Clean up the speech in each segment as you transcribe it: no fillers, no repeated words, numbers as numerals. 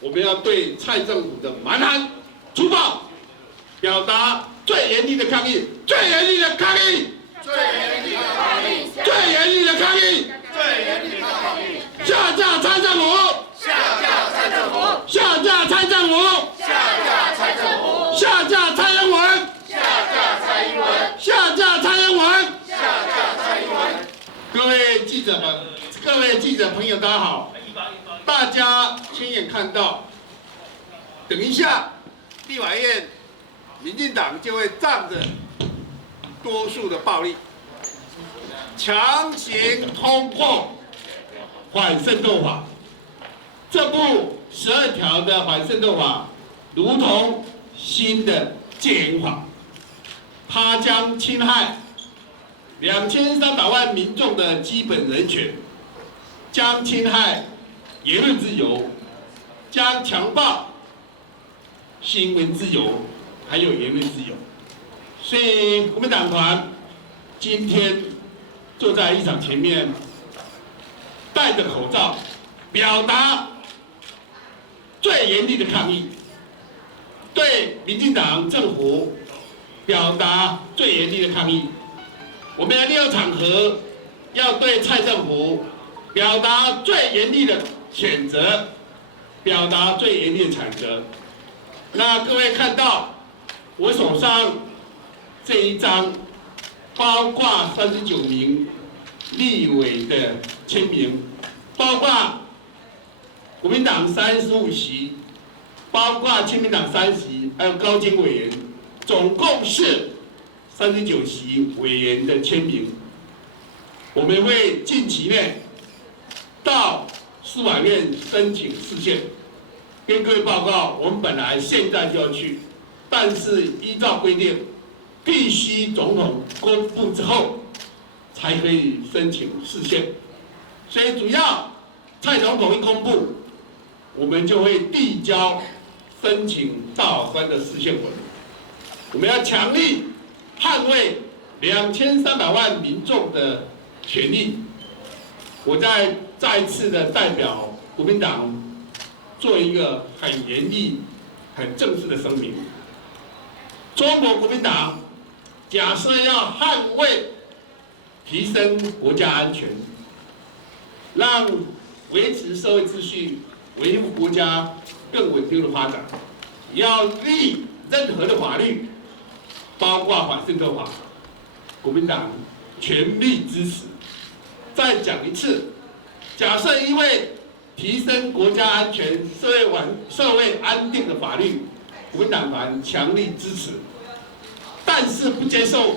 我们要对蔡政府的蛮横、粗暴，表达最严厉的抗议，最严厉的抗议，最严厉的抗议，最严厉的抗议，最严厉的抗议！下架蔡政府！下架蔡政府！下架蔡政府！下架蔡政府！下架蔡英文！下架蔡英文！下架蔡英文！下架蔡英文！各位记者们，各位记者朋友，大家好！大家亲眼看到，等一下，立法院民进党就会仗着多数的暴力，强行通过反渗透法。这部12条的反渗透法，如同新的戒严法，它将侵害2300万民众的基本人权，将侵害言论自由，将强暴新闻自由，还有言论自由。所以国民党团今天坐在议场前面，戴着口罩，表达最严厉的抗议，对民进党政府表达最严厉的抗议。我们要利用场合，要对蔡政府表达最严厉的谴责，表达最严厉的谴责。那各位看到我手上这一张，包括39名立委的签名，包括国民党35席，包括亲民党3席，还有高金委员，总共是39席委员的签名。我们会近期内到司法院申请释宪。跟各位报告，我们本来现在就要去，但是依照规定，必须总统公布之后才可以申请释宪。所以主要蔡总统一公布，我们就会递交申请赵三的释宪文。我们要强力捍卫2300万民众的权利。我再一次的代表国民党做一个很严厉、很正式的声明：中国国民党假设要捍卫、提升国家安全，让维持社会秩序、维护国家更稳定的发展，要立任何的法律，包括反渗透法，国民党全力支持。再讲一次，假设因为提升国家安全、社会安定的法律，国民党团强力支持，但是不接受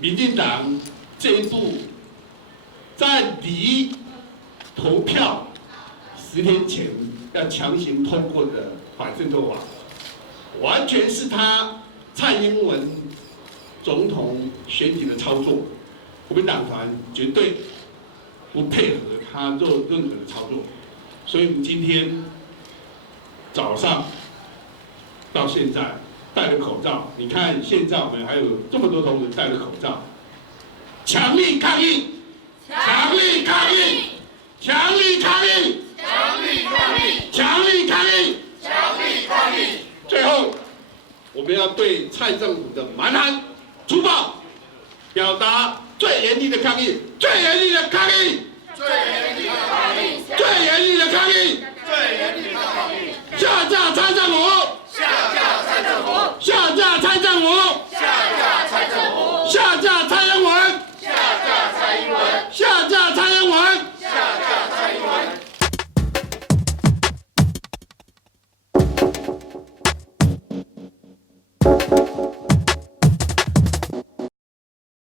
民进党这一步在离投票10天前要强行通过的反渗透法，完全是他蔡英文总统选举的操作，国民党团绝对不配合他做任何的操作。所以我们今天早上到现在戴着口罩，你看现在我们还有这么多同仁戴着口罩，强力抗议，强力抗议，强力抗议，强力抗议，强力抗议，强力抗议。最后，我们要对蔡政府的蛮横、粗暴表达最严厉的抗议，最严厉的抗议，最严厉的抗议，最严厉的抗议，最严厉。